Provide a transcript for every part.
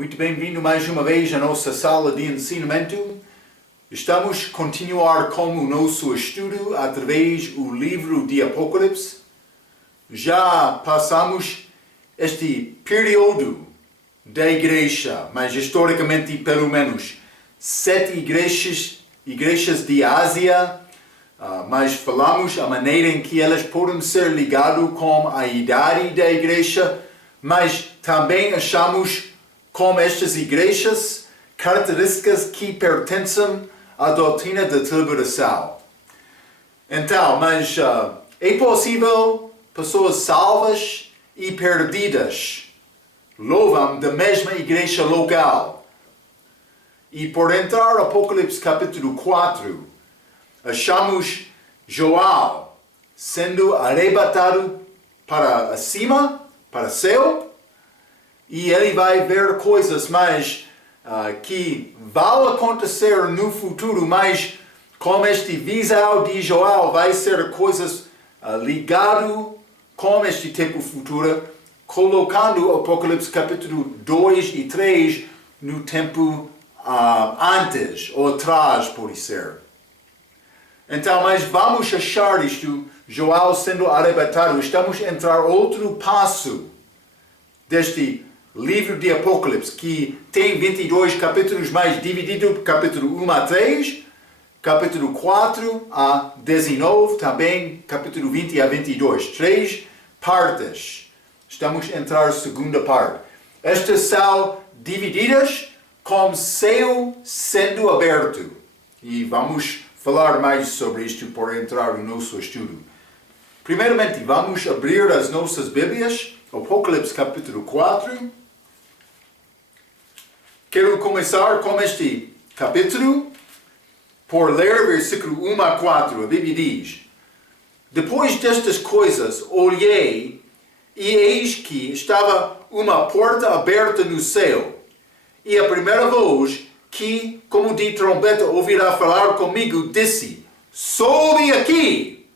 Muito bem-vindo mais uma vez à nossa sala de ensinamento. Estamos a continuar com o nosso estudo através do livro de Apocalipse. Já passamos este período da igreja, mas historicamente pelo menos 7 igrejas de Ásia, mas falamos a maneira em que elas podem ser ligadas com a idade da igreja, mas também achamos como estas igrejas características que pertencem à doutrina da tribulação. Então, mas é possível pessoas salvas e perdidas louvam da mesma igreja local. E por entrar Apocalipse capítulo 4, achamos João sendo arrebatado para cima, para o céu, e ele vai ver coisas mais que vão acontecer no futuro, mas com este visão de João vai ser coisas ligado com este tempo futuro, colocando Apocalipse capítulo 2 e 3 no tempo antes ou atrás, pode ser. Então, mas vamos achar isto, João sendo arrebatado, estamos a entrar outro passo deste livro de Apocalipse, que tem 22 capítulos, mais dividido capítulo 1 a 3, capítulo 4 a 19, também capítulo 20 a 22, 3 partes. Estamos a entrar na segunda parte. Estas são divididas com o céu sendo aberto. E vamos falar mais sobre isto por entrar no nosso estudo. Primeiramente, vamos abrir as nossas Bíblias, Apocalipse capítulo 4. Quero começar com este capítulo por ler versículo 1 a 4. A Bíblia diz: Depois destas coisas olhei, e eis que estava uma porta aberta no céu, e a primeira voz que, como de trombeta, ouvirá falar comigo, disse: Sobe aqui,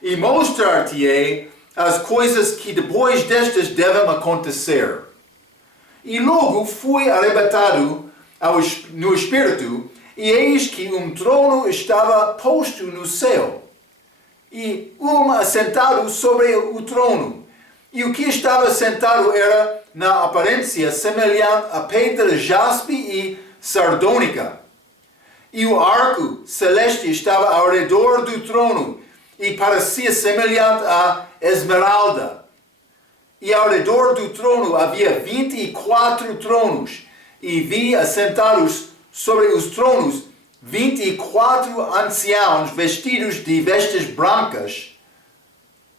e mostrar-te-ei as coisas que depois destas devem acontecer. E logo fui arrebatado no Espírito, e eis que um trono estava posto no céu, e assentado sobre o trono. E o que estava sentado era, na aparência, semelhante a pedra jaspe e sardônica. E o arco celeste estava ao redor do trono, e parecia semelhante a esmeralda. E ao redor do trono havia 24 tronos, e vi assentados sobre os tronos 24 anciãos vestidos de vestes brancas,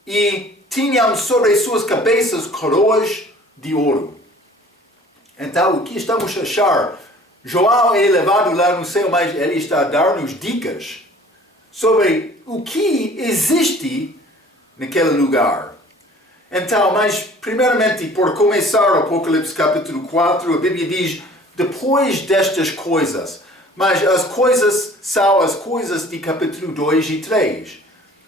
e tinham sobre suas cabeças coroas de ouro. Então, o que estamos a achar? João é levado lá no céu, mas ele está a dar-nos dicas sobre o que existe naquele lugar. Então, mas primeiramente, por começar o Apocalipse capítulo 4, a Bíblia diz, depois destas coisas. Mas as coisas são as coisas de capítulo 2 e 3.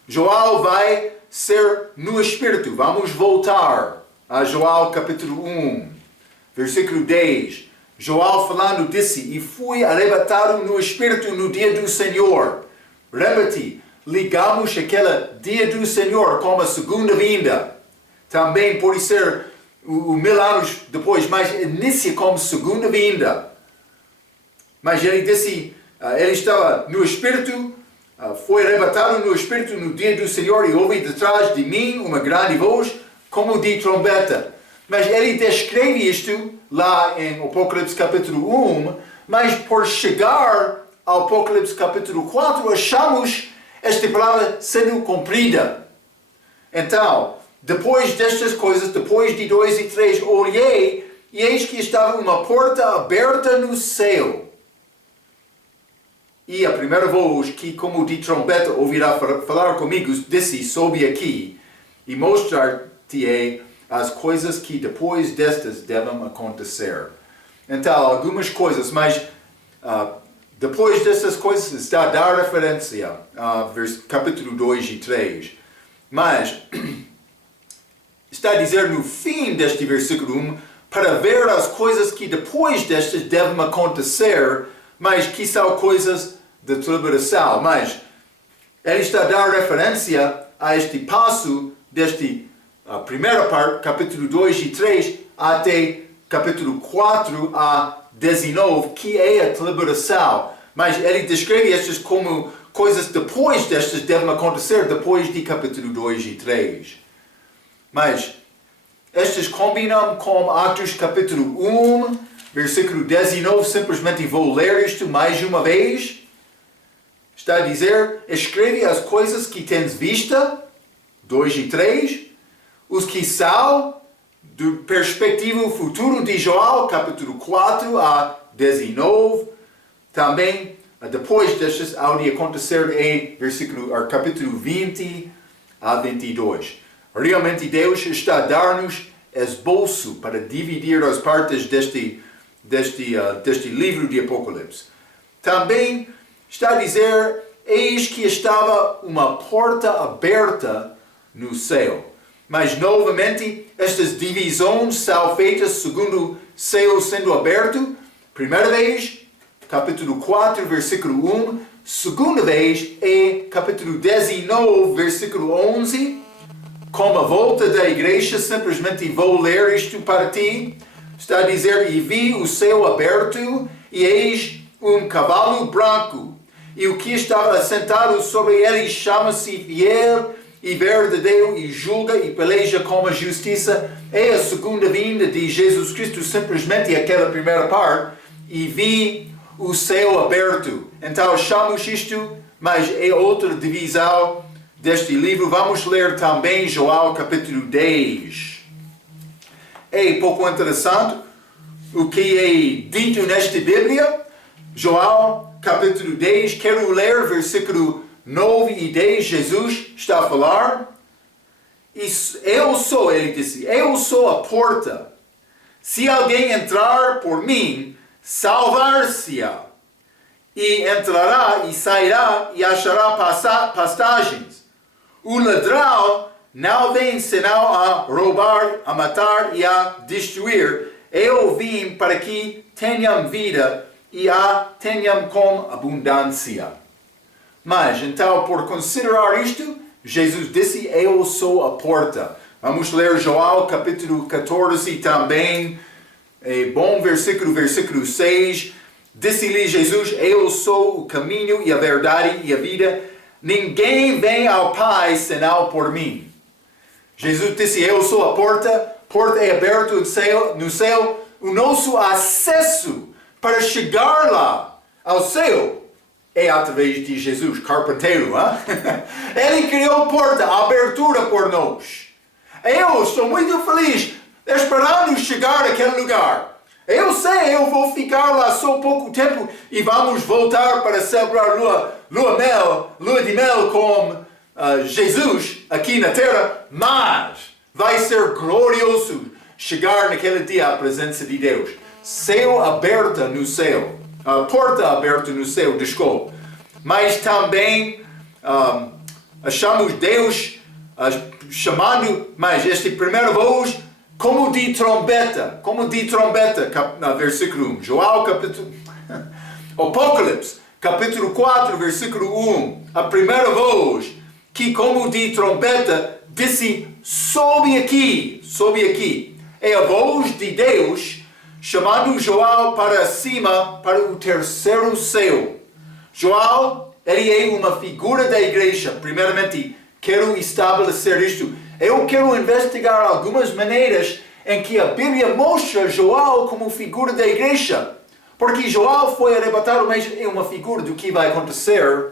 João vai ser no Espírito. Vamos voltar a João capítulo 1, versículo 10. João falando disse, e fui arrebatado no Espírito no dia do Senhor. Lembra-te, ligamos aquele dia do Senhor com a segunda vinda. Também pode ser 1000 anos depois, mas inicia como segunda vinda. Mas ele disse, ele estava no Espírito, foi arrebatado no Espírito no dia do Senhor, e ouvi detrás de mim uma grande voz, como de trombeta. Mas ele descreve isto lá em Apocalipse capítulo 1, mas por chegar ao Apocalipse capítulo 4, achamos esta palavra sendo cumprida. Então, depois destas coisas, depois de 2 e 3, olhei, e eis que estava uma porta aberta no céu. E a primeira voz que, como de trombeta, ouvirá falar comigo, disse, sobe aqui, e mostrar-te-ei as coisas que depois destas devem acontecer. Então, algumas coisas, mas depois dessas coisas está a dar referência a capítulo 2 e 3. Mas está a dizer no fim deste versículo 1, para ver as coisas que depois destas devem acontecer, mas que são coisas de tribulação. Mas ele está a dar referência a este passo deste primeira parte, capítulo 2 e 3, até capítulo 4 a 19, que é a tribulação. Mas ele descreve estas como coisas depois destas devem acontecer, depois de capítulo 2 e 3. Mas estas combinam com Atos capítulo 1, versículo 19, simplesmente vou ler isto mais uma vez. Está a dizer, escreve as coisas que tens vista, 2 e 3, os que são do perspectiva futuro de João, capítulo 4 a 19, também depois destas há de acontecer em capítulo 20 a 22. Realmente Deus está a dar-nos esboço para dividir as partes deste livro de Apocalipse. Também está a dizer, eis que estava uma porta aberta no céu. Mas novamente, estas divisões são feitas segundo o céu sendo aberto. Primeira vez, capítulo 4, versículo 1. Segunda vez é capítulo 19, versículo 11. Com a volta da igreja, simplesmente vou ler isto para ti. Está a dizer, e vi o céu aberto, e eis um cavalo branco. E o que estava assentado sobre ele chama-se Fiel e Verdadeiro, e julga e peleja com a justiça. É a segunda vinda de Jesus Cristo, simplesmente aquela primeira parte. E vi o céu aberto. Então chamamos isto, mas é outra divisão deste livro. Vamos ler também João capítulo 10. É pouco interessante o que é dito nesta Bíblia. João capítulo 10, quero ler versículo 9 e 10. Jesus está a falar. Ele disse, eu sou a porta. Se alguém entrar por mim, salvar-se-á. E entrará e sairá e achará pastagens. O ladrão não vem senão a roubar, a matar e a destruir. Eu vim para que tenham vida e a tenham com abundância. Mas, então, por considerar isto, Jesus disse, eu sou a porta. Vamos ler João capítulo 14 também. Bom versículo 6. Disse-lhe Jesus, eu sou o caminho e a verdade e a vida. Ninguém vem ao Pai senão por mim. Jesus disse, eu sou a porta é aberta no céu. O nosso acesso para chegar lá ao céu é através de Jesus, carpinteiro. Ele criou a porta, a abertura por nós. Eu estou muito feliz esperando chegar àquele lugar. Eu sei, eu vou ficar lá só pouco tempo e vamos voltar para celebrar lua de mel com Jesus aqui na terra, mas vai ser glorioso chegar naquele dia à presença de Deus. Céu aberto no céu, a porta aberta no céu, desculpe. Mas também achamos Deus chamando, mas este primeiro voz, como de trombeta, versículo 1. João capítulo... Apocalipse, capítulo 4, versículo 1. A primeira voz, que como de trombeta, disse, sobe aqui. É a voz de Deus, chamando João para cima, para o terceiro céu. João, ele é uma figura da igreja. Primeiramente, quero estabelecer isto. Eu quero investigar algumas maneiras em que a Bíblia mostra João como figura da igreja. Porque João foi arrebatado, mas é uma figura do que vai acontecer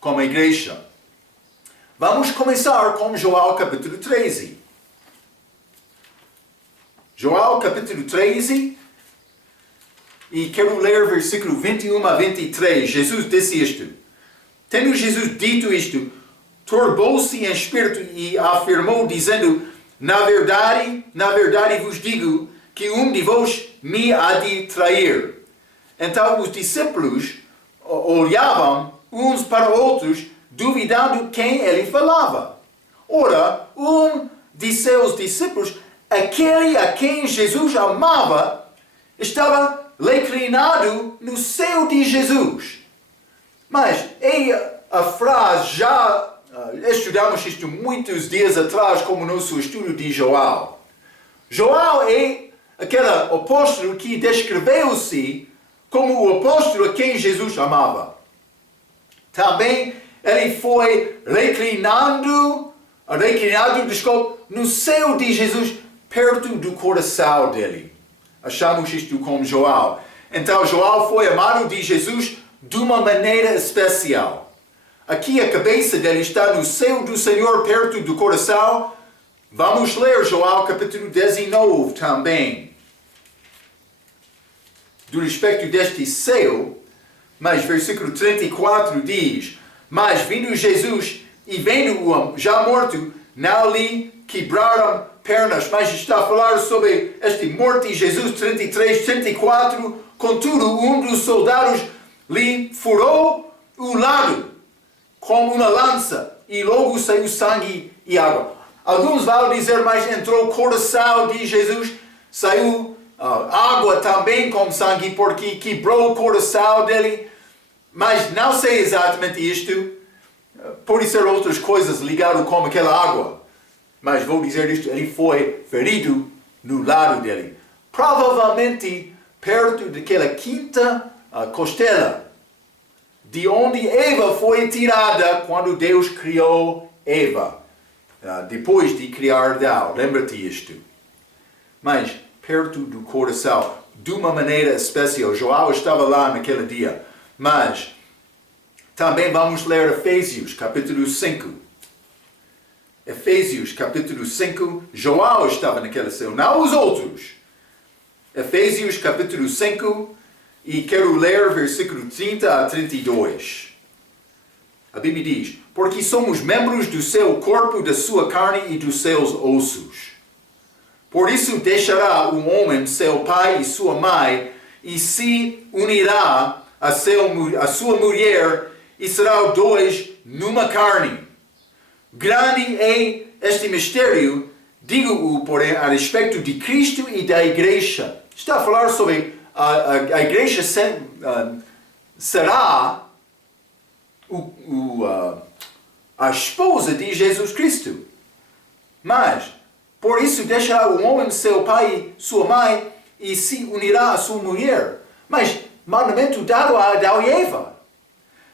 com a igreja. Vamos começar com João capítulo 13. João capítulo 13. E quero ler versículo 21 a 23. Jesus disse isto. Tendo Jesus dito isto, turbou-se em espírito e afirmou, dizendo, na verdade vos digo, que um de vós me há de trair. Então os discípulos olhavam uns para outros, duvidando quem ele falava. Ora, um de seus discípulos aquele a quem Jesus amava estava reclinado no seio de Jesus. Mas a frase, já estudamos isto muitos dias atrás, como no nosso estudo de João. João é aquele apóstolo que descreveu-se como o apóstolo a quem Jesus amava. Também ele foi reclinado, no seio de Jesus, perto do coração dele. Achamos isto com João. Então João foi amado de Jesus de uma maneira especial. Aqui a cabeça dele está no seio do Senhor, perto do coração. Vamos ler João capítulo 19 também. Do respeito deste seio, mas versículo 34 diz: mas vindo Jesus e vendo-o já morto, não lhe quebraram pernas. Mas está a falar sobre este morte de Jesus, 33, 34. Contudo, um dos soldados lhe furou o lado como uma lança, e logo saiu sangue e água. Alguns vão dizer, mas entrou o coração de Jesus, saiu água também com sangue, porque quebrou o coração dele. Mas não sei exatamente isto. Pode ser outras coisas ligadas com aquela água. Mas vou dizer isto, ele foi ferido no lado dele. Provavelmente perto daquela quinta costela, de onde Eva foi tirada quando Deus criou Eva. Depois de criar Adão. Lembra-te isto. Mas perto do coração, de uma maneira especial. João estava lá naquele dia. Mas também vamos ler Efésios, capítulo 5. Efésios, capítulo 5. João estava naquele céu, não os outros. Efésios, capítulo 5. E quero ler versículo 30 a 32. A Bíblia diz: porque somos membros do seu corpo, da sua carne e dos seus ossos. Por isso deixará um homem seu pai e sua mãe, e se unirá a sua mulher, e serão dois numa carne. Grande é este mistério, digo-o, porém, a respeito de Cristo e da igreja. Está a falar sobre a igreja será a esposa de Jesus Cristo. Mas, por isso deixará o homem seu pai e sua mãe, e se unirá a sua mulher. Mas, mandamento dado a Adão e Eva.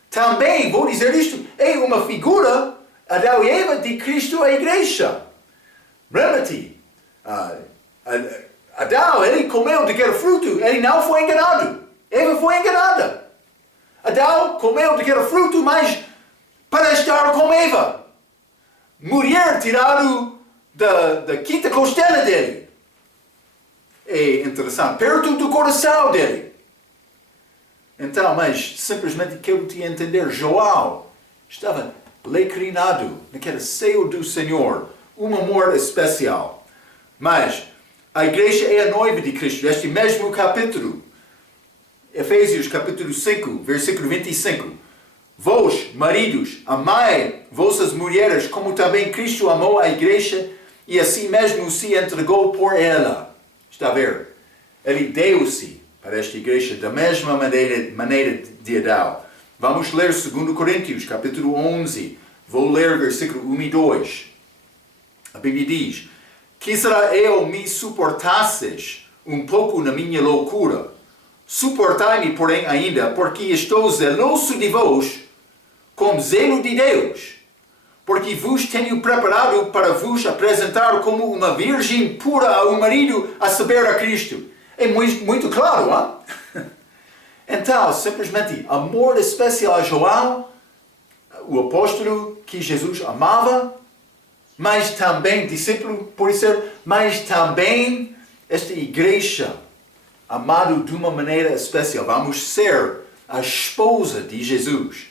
Também, vou dizer isto, é uma figura, Adão e Eva, de Cristo, a igreja. Lembra-te, Adão, ele comeu daquele fruto, ele não foi enganado. Eva foi enganada. Adão comeu daquele fruto, mas para estar com Eva. Mulher tirado da quinta costela dele. É interessante, perto do coração dele. Então, mas simplesmente quero te entender, João estava reclinado naquele seio do Senhor, um amor especial. Mas a igreja é a noiva de Cristo, este mesmo capítulo, Efésios capítulo 5, versículo 25. Vós, maridos, amai vossas mulheres, como também Cristo amou a igreja e assim mesmo se entregou por ela. Está a ver? Ele deu-se para esta igreja da mesma maneira de Adão. Vamos ler 2 Coríntios, capítulo 11. Vou ler versículo 1 e 2. A Bíblia diz: quisera eu me suportasses um pouco na minha loucura. Suportai-me, porém, ainda, porque estou zeloso de vós, com zelo de Deus. Porque vos tenho preparado para vos apresentar como uma virgem pura ao marido, a saber, a Cristo. É muito claro, hein? Então, simplesmente, amor especial a João, o apóstolo que Jesus amava, mas também, discípulo, por ser, mas também esta igreja, amado de uma maneira especial. Vamos ser a esposa de Jesus.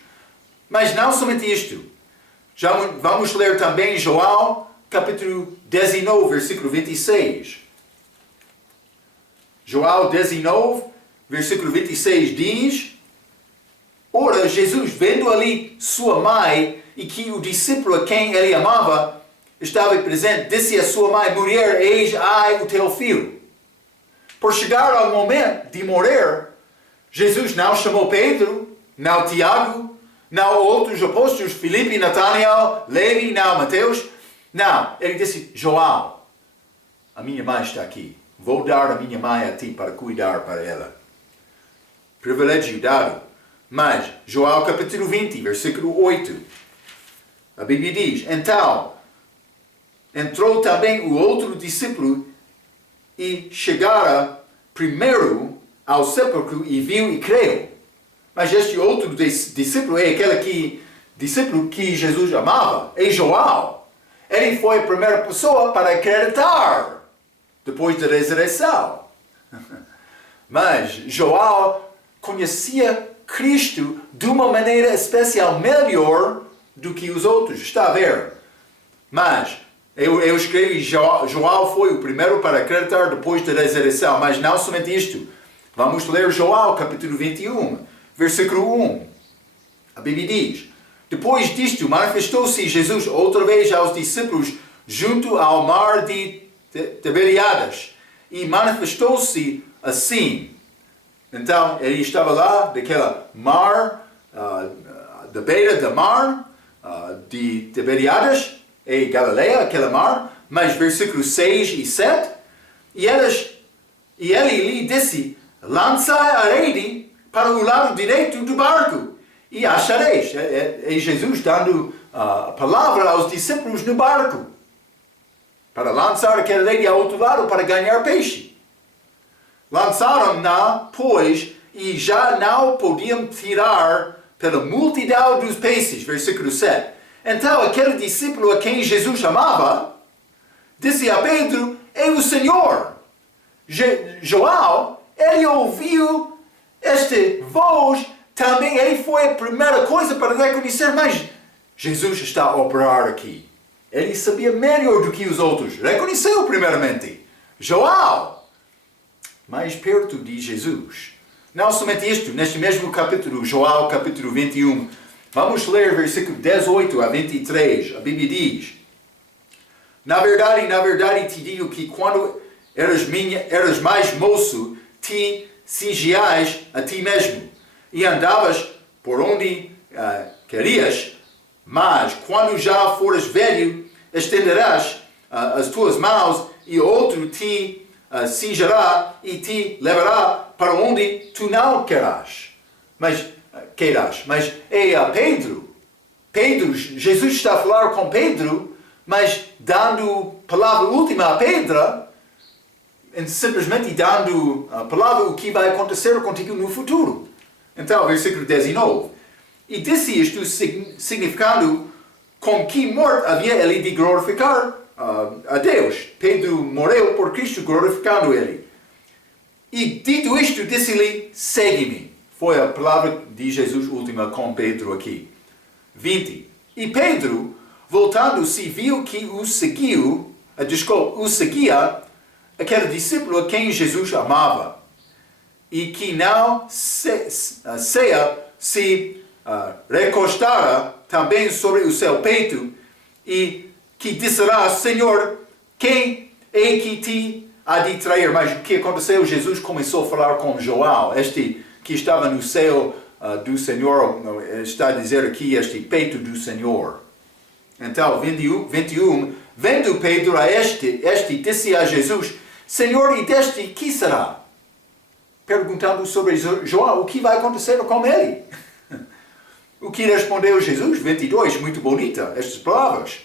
Mas não somente isto. Já vamos ler também João, capítulo 19, versículo 26. João 19, versículo 26 diz: ora, Jesus, vendo ali sua mãe e que o discípulo a quem ele amava, estava presente, disse a sua mãe: mulher, eis aí o teu filho. Por chegar ao momento de morrer, Jesus não chamou Pedro, não Tiago, não outros apóstolos, Filipe, Natanael, Levi, não Mateus. Não, ele disse: João, a minha mãe está aqui. Vou dar a minha mãe a ti para cuidar para ela. Privilégio dado. Mas, João capítulo 20, versículo 8. A Bíblia diz: então, entrou também o outro discípulo e chegara primeiro ao sepulcro e viu e creu. Mas este outro discípulo é aquele discípulo que Jesus amava, é João. Ele foi a primeira pessoa para acreditar depois da ressurreição. Mas João conhecia Cristo de uma maneira especial, melhor do que os outros. Está a ver? Mas eu escrevi: João foi o primeiro para acreditar depois da ressurreição. Mas não somente isto. Vamos ler João capítulo 21, versículo 1. A Bíblia diz: depois disto manifestou-se Jesus outra vez aos discípulos junto ao mar de Tiberíades, e manifestou-se assim. Então, ele estava lá, daquela mar, da beira do mar, de Tiberíades, em Galileia, aquele mar, mas versículos 6 e 7, e ele lhe disse: lançai a rede para o lado direito do barco, e achareis. É Jesus dando a palavra aos discípulos no barco, para lançar aquela rede ao outro lado para ganhar peixe. Lançaram-na, pois, e já não podiam tirar pela multidão dos peixes. Versículo 7. Então aquele discípulo a quem Jesus amava disse a Pedro: é o Senhor. João, ele ouviu esta voz também. Ele foi a primeira coisa para reconhecer: mas Jesus está a operar aqui. Ele sabia melhor do que os outros. Reconheceu primeiramente João. Mais perto de Jesus. Não somente isto, neste mesmo capítulo, João capítulo 21, vamos ler versículo 18 a 23. A Bíblia diz: na verdade te digo que quando eras mais moço, te cingias a ti mesmo e andavas por onde querias, mas quando já fores velho, estenderás as tuas mãos e outro te cingerá e te levará para onde tu não querás. Mas é a Pedro. Jesus está a falar com Pedro, mas dando palavra última a Pedro, simplesmente dando a palavra o que vai acontecer contigo no futuro. Então, versículo 19. E disse isto significando com que morte havia ele de glorificar a Deus. Pedro morreu por Cristo, glorificando ele. E dito isto, disse-lhe: segue-me. Foi a palavra de Jesus última com Pedro aqui. 20. E Pedro, voltando-se, viu que o seguia aquele discípulo a quem Jesus amava, e que não se recostara também sobre o seu peito, e que disserá: Senhor, quem é que te há de trair? Mas o que aconteceu? Jesus começou a falar com João, este que estava no céu do Senhor, está a dizer aqui, este peito do Senhor. Então, 21, vendo Pedro a este disse a Jesus: Senhor, e deste que será? Perguntando sobre João, o que vai acontecer com ele? O que respondeu Jesus? 22, muito bonita, estas palavras.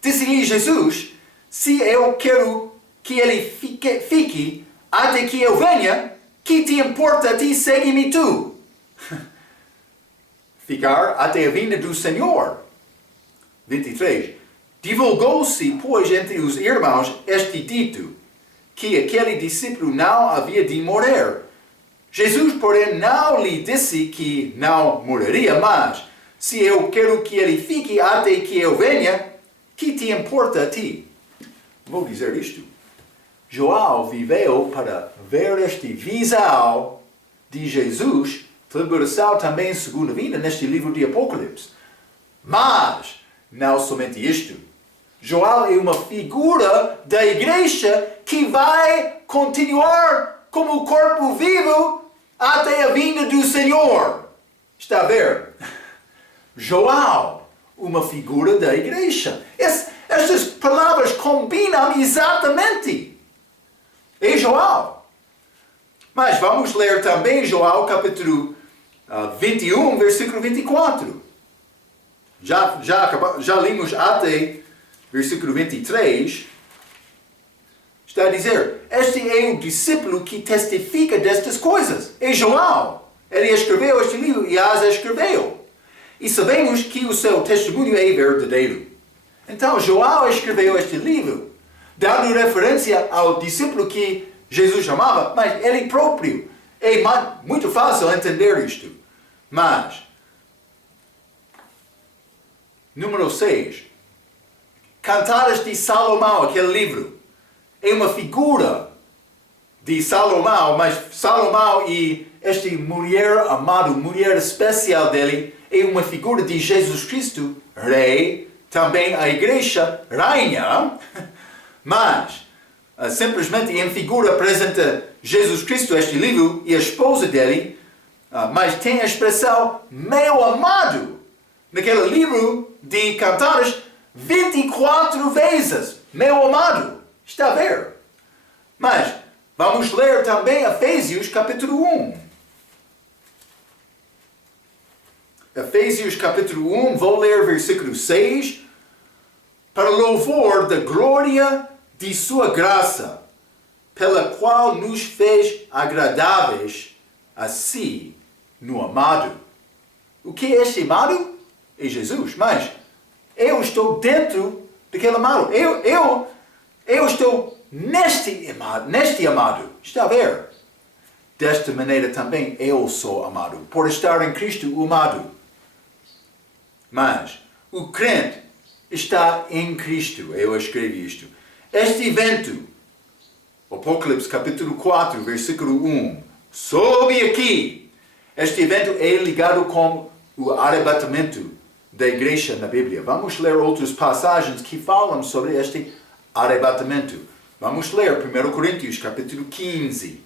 Disse-lhe Jesus: se eu quero que ele fique até que eu venha, que te importa a ti? Segue-me tu. Ficar até a vinda do Senhor. 23. Divulgou-se, pois, entre os irmãos este dito, que aquele discípulo não havia de morrer. Jesus, porém, não lhe disse que não morreria, mas se eu quero que ele fique até que eu venha, que te importa a ti? Vou dizer isto. João viveu para ver esta visão de Jesus, tribulação também segunda vinda, neste livro de Apocalipse. Mas, não somente isto, João é uma figura da igreja que vai continuar como o corpo vivo até a vinda do Senhor. Está a ver? João, uma figura da igreja. Estas palavras combinam exatamente. É João. Mas vamos ler também João capítulo 21, versículo 24. Já lemos até versículo 23. Está a dizer, este é o discípulo que testifica destas coisas. É João. Ele escreveu este livro e as escreveu. E sabemos que o seu testemunho é verdadeiro. Então, João escreveu este livro, dando referência ao discípulo que Jesus amava, mas ele próprio. É muito fácil entender isto. Mas, número 6. Cantares de Salomão, aquele livro, é uma figura de Salomão, mas Salomão e esta mulher amada, mulher especial dele, é uma figura de Jesus Cristo, rei, também a igreja, rainha, mas simplesmente em figura apresenta Jesus Cristo, este livro, e a esposa dele, mas tem a expressão meu amado, naquele livro de Cantares, 24 vezes, meu amado, está a ver? Mas vamos ler também Efésios capítulo 1. Efésios capítulo 1, vou ler versículo 6. Para louvor da glória de sua graça, pela qual nos fez agradáveis a si no amado. O que é este amado? É Jesus. Mas eu estou dentro daquele amado. Eu estou neste amado. Está a ver? Desta maneira também eu sou amado. Por estar em Cristo, o amado. Mas o crente está em Cristo. Eu escrevi isto. Este evento, Apocalipse capítulo 4, versículo 1, sobe aqui. Este evento é ligado com o arrebatamento da igreja na Bíblia. Vamos ler outras passagens que falam sobre este arrebatamento. Vamos ler 1 Coríntios capítulo 15.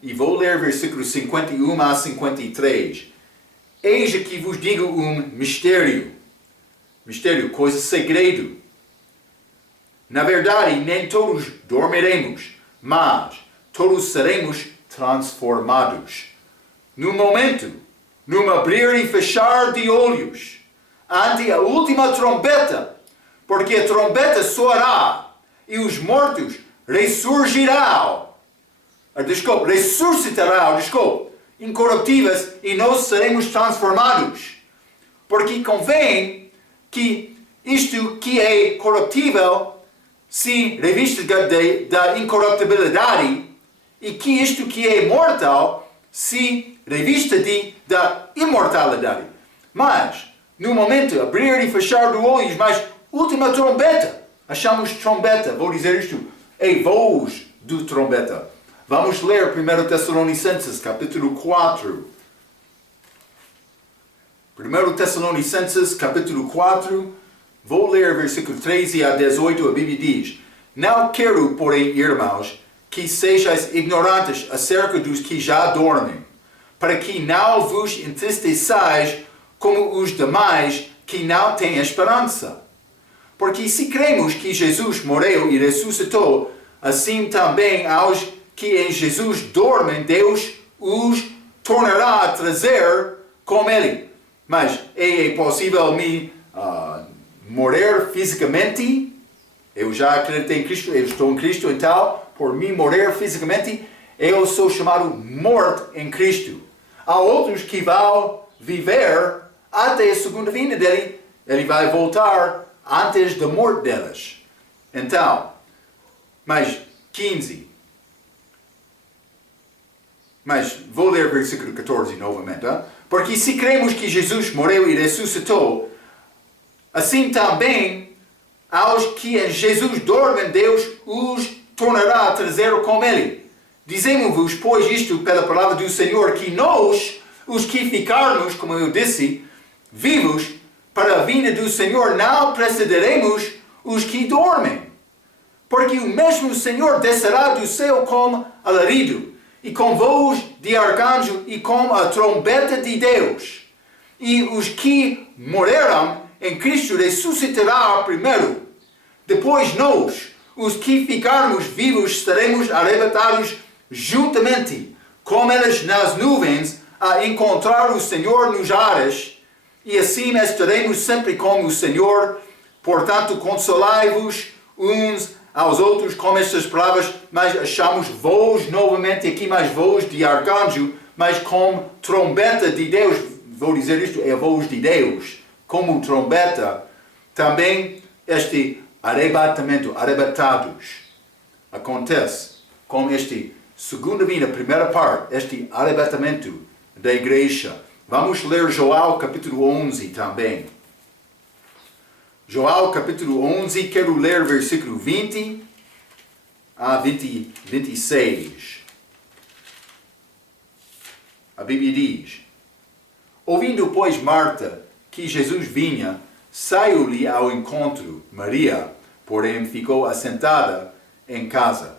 E vou ler versículos 51 a 53. Eis aqui vos digo um mistério. Mistério, coisa segredo. Na verdade, nem todos dormiremos, mas todos seremos transformados. Num momento, num abrir e fechar de olhos, ante a última trombeta, porque a trombeta soará e os mortos ressurgirão. Ressuscitarão, incorruptíveis, e nós seremos transformados. Porque convém que isto que é corruptível se revista da incorruptibilidade e que isto que é mortal se revista da imortalidade. Mas, no momento, abrir e fechar de olhos, mas última trombeta, achamos trombeta, vou dizer isto, é voz do trombeta. Vamos ler 1 Tessalonicenses, capítulo 4. 1 Tessalonicenses, capítulo 4, vou ler versículo 13 a 18, a Bíblia diz: Não quero, porém, irmãos, que sejais ignorantes acerca dos que já dormem, para que não vos entristeçais como os demais que não têm esperança. Porque se cremos que Jesus morreu e ressuscitou, assim também aos que em Jesus dormem, Deus os tornará a trazer com Ele. Mas é possível me morrer fisicamente? Eu já acreditei em Cristo, eu estou em Cristo, então, por mim morrer fisicamente, eu sou chamado morto em Cristo. Há outros que vão viver até a segunda vinda dele, ele vai voltar antes da morte delas. Então, mas 15. Mas vou ler versículo 14 novamente. Hein? Porque se cremos que Jesus morreu e ressuscitou, assim também aos que em Jesus dormem, Deus os tornará a trazer com Ele. Dizemos-vos, pois, isto pela palavra do Senhor, que nós, os que ficarmos, como eu disse, vivos para a vinda do Senhor, não precederemos os que dormem. Porque o mesmo Senhor descerá do céu com alarido, e com voz de arcanjo, e com a trombeta de Deus. E os que morreram em Cristo ressuscitará primeiro. Depois nós, os que ficarmos vivos, seremos arrebatados juntamente com eles nas nuvens, a encontrar o Senhor nos ares, e assim estaremos sempre com o Senhor. Portanto, consolai-vos uns aos outros com estas palavras, mas achamos voz novamente aqui, mais voz de arcanjo, mas com trombeta de Deus. Vou dizer isto, é a voz de Deus, como trombeta. Também este arrebatamento, arrebatados, acontece com este segunda vinda, primeira parte, este arrebatamento da igreja. Vamos ler Joel capítulo 11 também. Joel capítulo 11, quero ler versículo 20 a 26. A Bíblia diz: ouvindo, pois, Marta que Jesus vinha, saiu-lhe ao encontro. Maria, porém, ficou assentada em casa.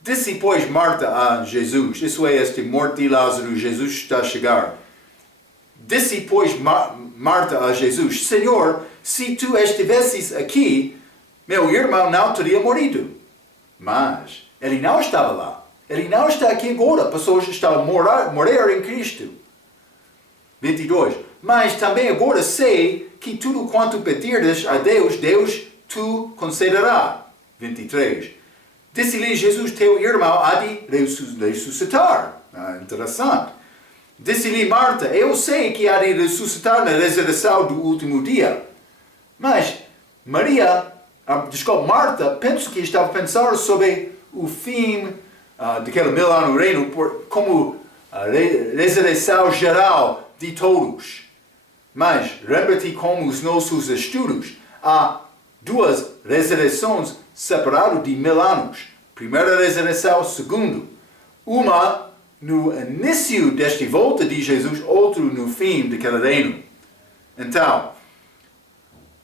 Disse, pois, Marta a Jesus, isso é, este morto de Lázaro, Jesus está a chegar. Disse, pois, Marta a Jesus: Senhor, se tu estivesses aqui, meu irmão não teria morrido. Mas ele não estava lá. Ele não está aqui agora. Pessoas estão a morrer em Cristo. 22. Mas também agora sei que tudo quanto pedires a Deus, Deus te concederá. 23. Disse-lhe Jesus: teu irmão há de ressuscitar. Interessante. Disse-lhe Marta: eu sei que há de ressuscitar na ressurreição do último dia. Mas Marta, penso que estava a pensar sobre o fim daquele milênio reino como a ressurreição geral de todos. Mas lembra-te, como os nossos estudos, há duas ressurreições separadas de 1000 anos. Primeira ressurreição, segundo. Uma no início desta volta de Jesus, outro no fim daquele reino. Então,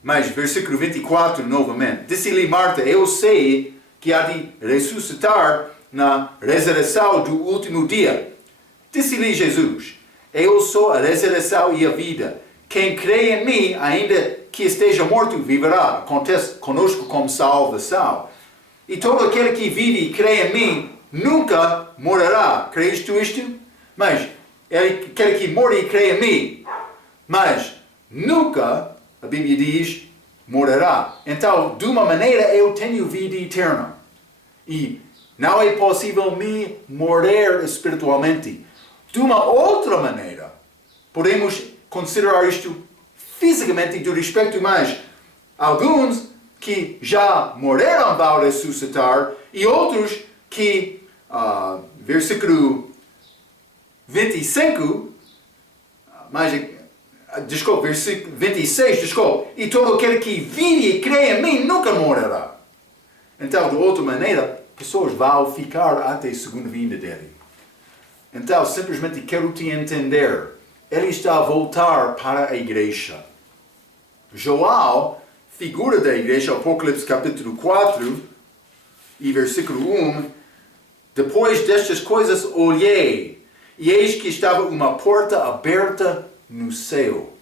mas versículo 24 novamente. Disse-lhe Marta: eu sei que há de ressuscitar na ressurreição do último dia. Disse-lhe Jesus: eu sou a ressurreição e a vida. Quem crê em mim, ainda que esteja morto, viverá. Acontece conosco como salvação. E todo aquele que vive e crê em mim, nunca morrerá. Crês tu isto? Mas aquele que morre e crê em mim, mas nunca, a Bíblia diz, morrerá. Então, de uma maneira, eu tenho vida eterna. E não é possível me morrer espiritualmente. De uma outra maneira, podemos considerar isto fisicamente do respeito, mas alguns que já morreram vão ressuscitar e outros que, versículo 25, versículo 26, e todo aquele que vive e crê em mim nunca morrerá. Então, de outra maneira, pessoas vão ficar até a segunda vinda dele. Então, simplesmente quero te entender. Ele está a voltar para a igreja. Joel, figura da igreja, Apocalipse capítulo 4 e versículo 1. Depois destas coisas olhei, e eis que estava uma porta aberta no céu.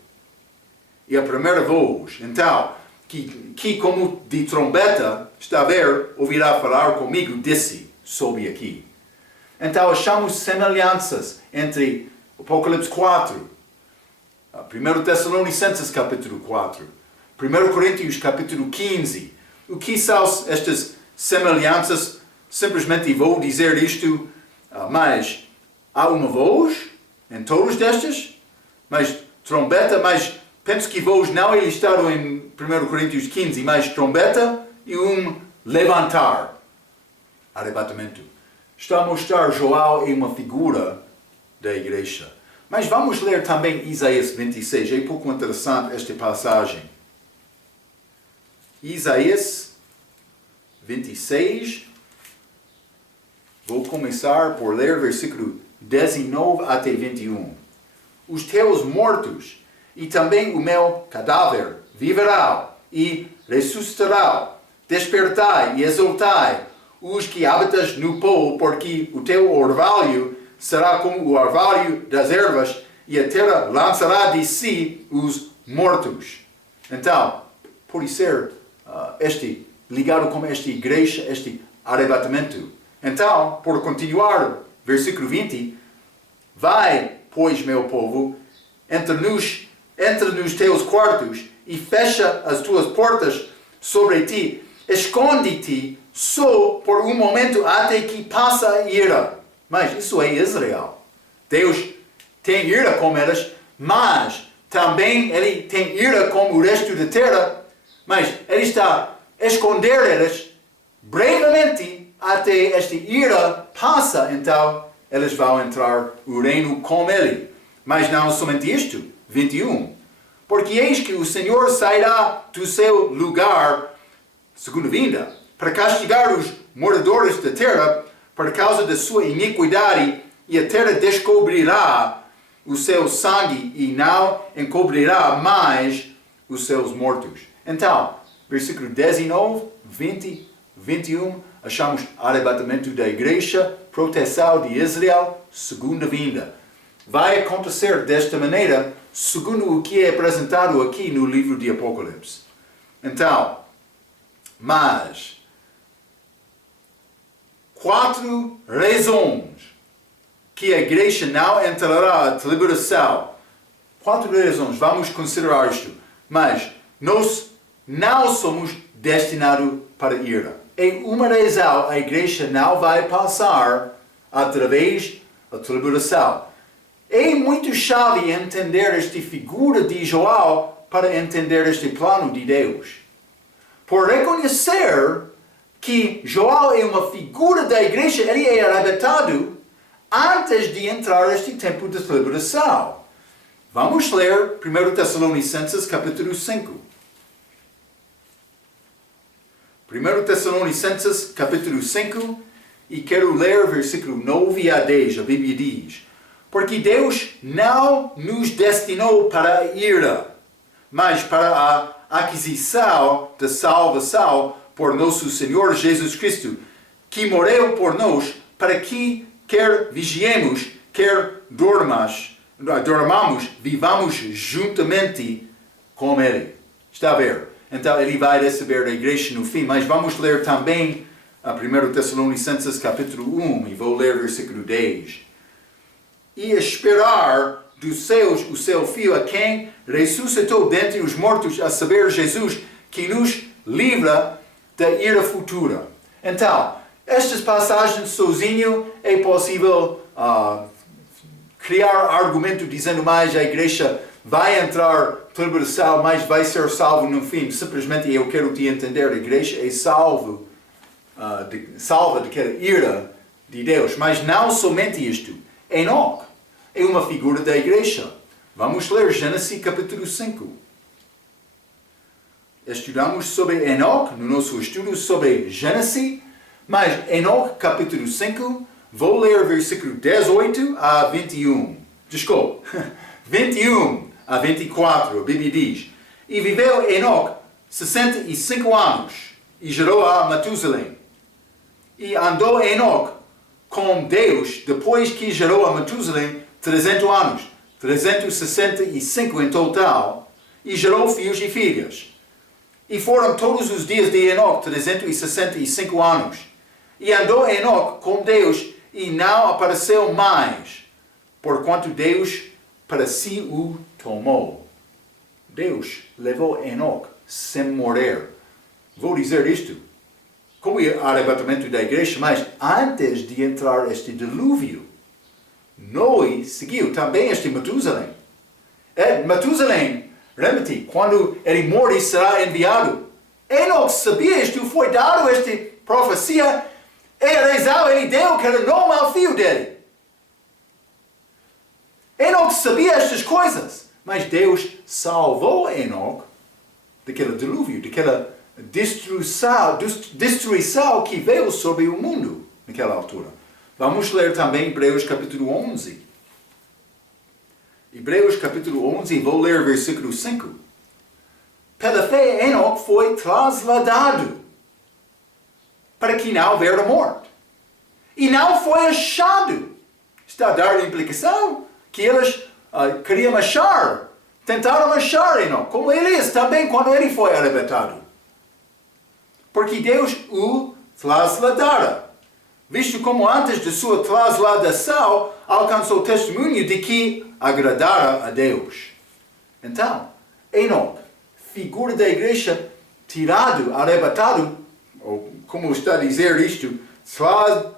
E a primeira voz, então, que como de trombeta, está a ver, ouvirá falar comigo, disse, sobe aqui. Então achamos semelhanças entre Apocalipse 4, 1 Tessalonicenses capítulo 4, 1 Coríntios capítulo 15. O que são estas semelhanças? Simplesmente vou dizer isto, mas há uma voz em todos destes, mas trombeta, mas penso que voz não é listado em 1 Coríntios 15, mas trombeta e levantar, arrebatamento. Está a mostrar Joel é uma figura da igreja. Mas vamos ler também Isaías 26, é um pouco interessante esta passagem. Isaías 26, vou começar por ler versículo 19 até 21. Os teus mortos e também o meu cadáver viverão, e ressuscitará. Despertai e exultai os que habitas no pó, porque o teu orvalho será como o orvalho das ervas, e a terra lançará de si os mortos. Então, pode ser ligado com esta igreja, este arrebatamento. Então, por continuar, versículo 20, vai, pois, meu povo, entra nos teus quartos e fecha as tuas portas sobre ti. Esconde-te só por um momento até que passa a ira. Mas isso é Israel. Deus tem ira com elas, mas também Ele tem ira com o resto da terra. Mas Ele está a esconder elas brevemente até esta ira passa. Então, elas vão entrar no reino com Ele. Mas não somente isto. 21. Porque eis que o Senhor sairá do seu lugar, segunda vinda, para castigar os moradores da terra por causa da sua iniquidade, e a terra descobrirá o seu sangue e não encobrirá mais os seus mortos. Então, versículo 19, 20, 21, achamos arrebatamento da igreja, proteção de Israel, segunda vinda. Vai acontecer desta maneira, segundo o que é apresentado aqui no livro de Apocalipse. Então, mas 4 razões que a igreja não entrará na tribulação. 4 razões, vamos considerar isto. Mas nós não somos destinados para ira. Em uma razão, a igreja não vai passar através da tribulação. É muito chave entender esta figura de João para entender este plano de Deus. Por reconhecer que João é uma figura da igreja, ele é arrebatado antes de entrar neste tempo de tribulação. Vamos ler 1 Tessalonicenses capítulo 5. 1 Tessalonicenses capítulo 5, e quero ler versículo 9 a 10, a Bíblia diz: porque Deus não nos destinou para a ira, mas para a aquisição da salvação por nosso Senhor Jesus Cristo, que morreu por nós, para que, quer vigiemos, quer dormamos, vivamos juntamente com Ele. Está a ver? Então Ele vai receber a igreja no fim, mas vamos ler também a 1 Tessalonicenses capítulo 1, e vou ler versículo 10. E esperar dos céus o seu Filho, a quem ressuscitou dentre os mortos, a saber, Jesus, que nos livra da ira futura. Então, estas passagens sozinho é possível criar argumento dizendo mais a igreja vai entrar tribulação, mas vai ser salvo no fim. Simplesmente eu quero te entender, a igreja é salva daquela ira de Deus. Mas não somente isto. Enoque é uma figura da igreja. Vamos ler Gênesis capítulo 5. Estudamos sobre Enoque no nosso estudo sobre Gênesis, mas Enoque capítulo 5, vou ler versículo 18 a 21. Desculpe, 21 a 24, a Bíblia diz: e viveu Enoque 65 anos, e gerou a Matusalém. E andou Enoque com Deus, depois que gerou a Matusalém, 300 anos, 365 em total, e gerou filhos e filhas. E foram todos os dias de Enoque 365 anos. E andou Enoque com Deus, e não apareceu mais, porquanto Deus para si o tomou. Deus levou Enoque sem morrer. Vou dizer isto, como arrebatamento da igreja, mas antes de entrar este dilúvio, Noé seguiu também este Matusalém. Matusalém, lembra-te, quando ele morre será enviado. Enoque sabia isto, foi dado esta profecia, e a razão ele deu que era nome ao filho dele. Enoque sabia estas coisas, mas Deus salvou Enoque daquele dilúvio, daquela destruição que veio sobre o mundo naquela altura. Vamos ler também Hebreus capítulo 11. Hebreus capítulo 11, vou ler versículo 5. Pela fé, Enoque foi trasladado para que não houvera morte. E não foi achado. Está a dar a implicação que eles queriam achar, tentaram achar Enoque, como Elias também quando ele foi arrebatado. Porque Deus o trasladara. Visto como antes de sua trasladação alcançou o testemunho de que agradara a Deus. Então, Enoque, figura da igreja, tirado, arrebatado, ou como está a dizer isto,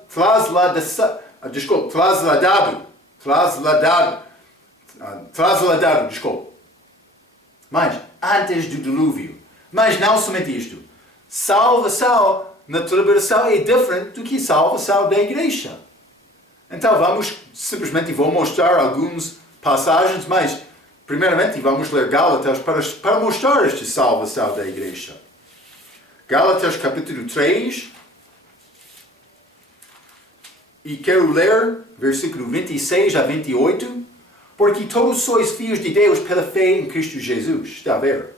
trasladado, mas antes do dilúvio. Mas não somente isto. Salvação na tribulação é diferente do que salvação da igreja. Então simplesmente vou mostrar algumas passagens, mas primeiramente vamos ler Gálatas para mostrar esta salvação da igreja. Gálatas capítulo 3, e quero ler versículo 26 a 28, porque todos sois filhos de Deus pela fé em Cristo Jesus. Está a ver?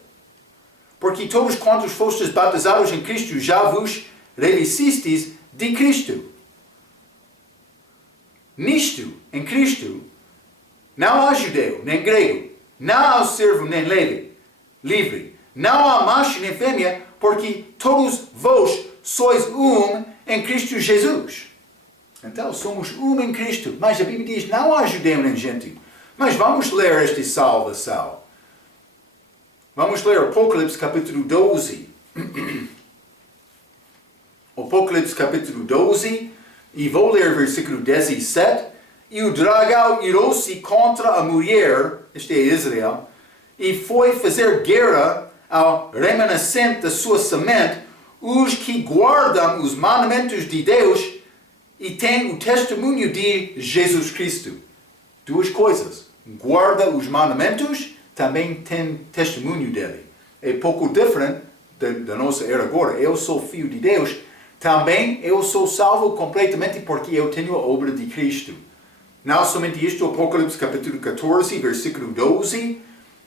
Porque todos quantos fostes batizados em Cristo já vos revestistes de Cristo. Nisto, em Cristo, não há judeu nem grego, não há servo nem livre, não há macho nem fêmea, porque todos vós sois um em Cristo Jesus. Então somos um em Cristo, mas a Bíblia diz não há judeu nem gentio. Mas vamos ler esta salvação. Vamos ler Apocalipse capítulo 12. Apocalipse capítulo 12, e vou ler versículo 17. E o dragão irou-se contra a mulher, este é Israel, e foi fazer guerra ao remanescente da sua semente, os que guardam os mandamentos de Deus e têm o testemunho de Jesus Cristo. Duas coisas. Guarda os mandamentos, também tem testemunho dele. É pouco diferente da nossa era agora. Eu sou filho de Deus. Também eu sou salvo completamente porque eu tenho a obra de Cristo. Não somente isto, Apocalipse capítulo 14, versículo 12.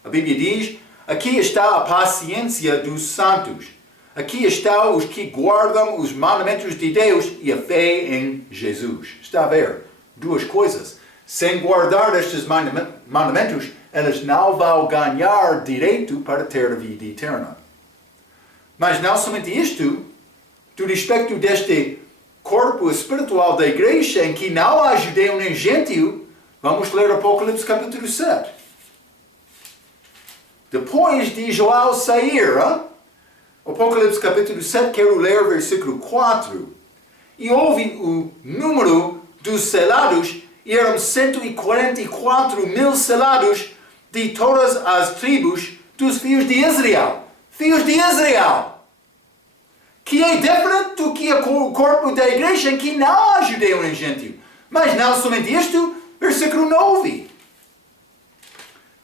A Bíblia diz, aqui está a paciência dos santos. Aqui estão os que guardam os mandamentos de Deus e a fé em Jesus. Está a ver? Duas coisas. Sem guardar estes mandamentos, elas não vão ganhar direito para ter a vida eterna. Mas não somente isto, do respeito deste corpo espiritual da igreja, em que não há judeu nem gentio, vamos ler Apocalipse capítulo 7. Depois de João sair, Apocalipse capítulo 7, quero ler versículo 4. E houve o número dos selados, e eram 144 mil selados de todas as tribos dos filhos de Israel. Filhos de Israel! Que é diferente do que o corpo da igreja, em que não há judeu nem gentio. Mas não somente isto, versículo 9.